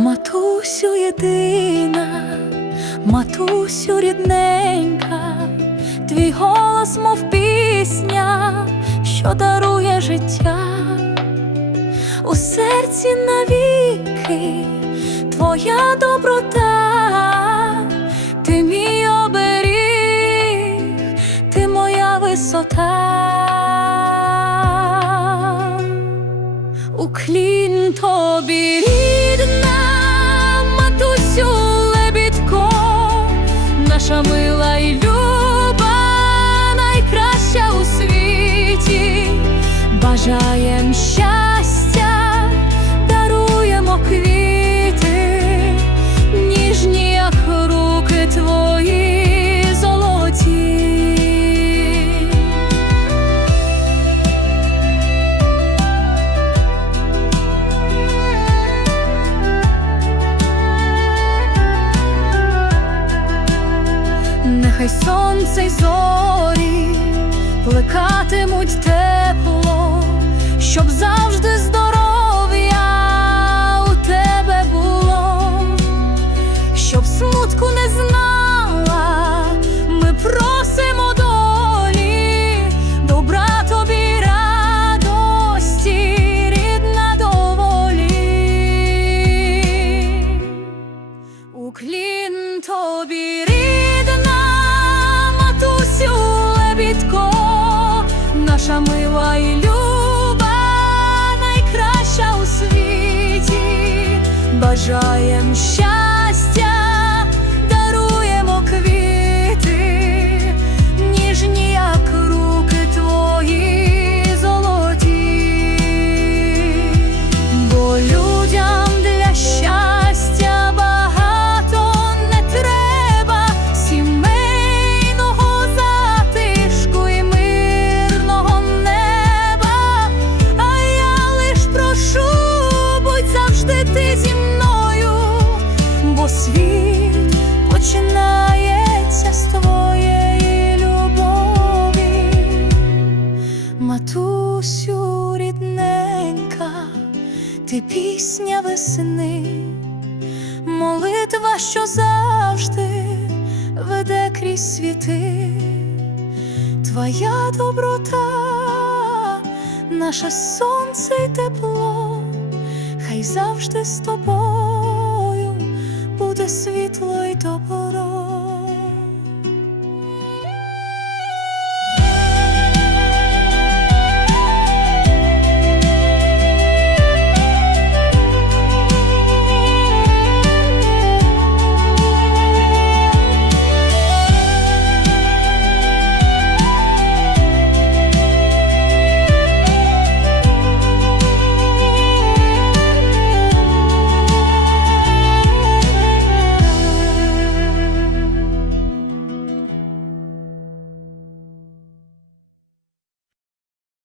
Матусю єдина, матусю рідненька, твій голос, мов пісня, що дарує життя у серці навіки, твоя доброта, ти мій оберіг, ти моя висота. Уклін тобі бажаєм щастя, даруємо квіти, ніжні, як руки твої золоті. Нехай сонце й зорі плекатимуть тепло, щоб завжди здоров'я у тебе було, щоб смутку не знала, ми просимо долі, добра тобі радості, рідна доволі. Уклін тобі рідна, матусю лебідко, наша мила і люба, ти пісня весни, молитва, що завжди веде крізь світи, твоя доброта, наше сонце й тепло, хай завжди з тобою буде світло й добро.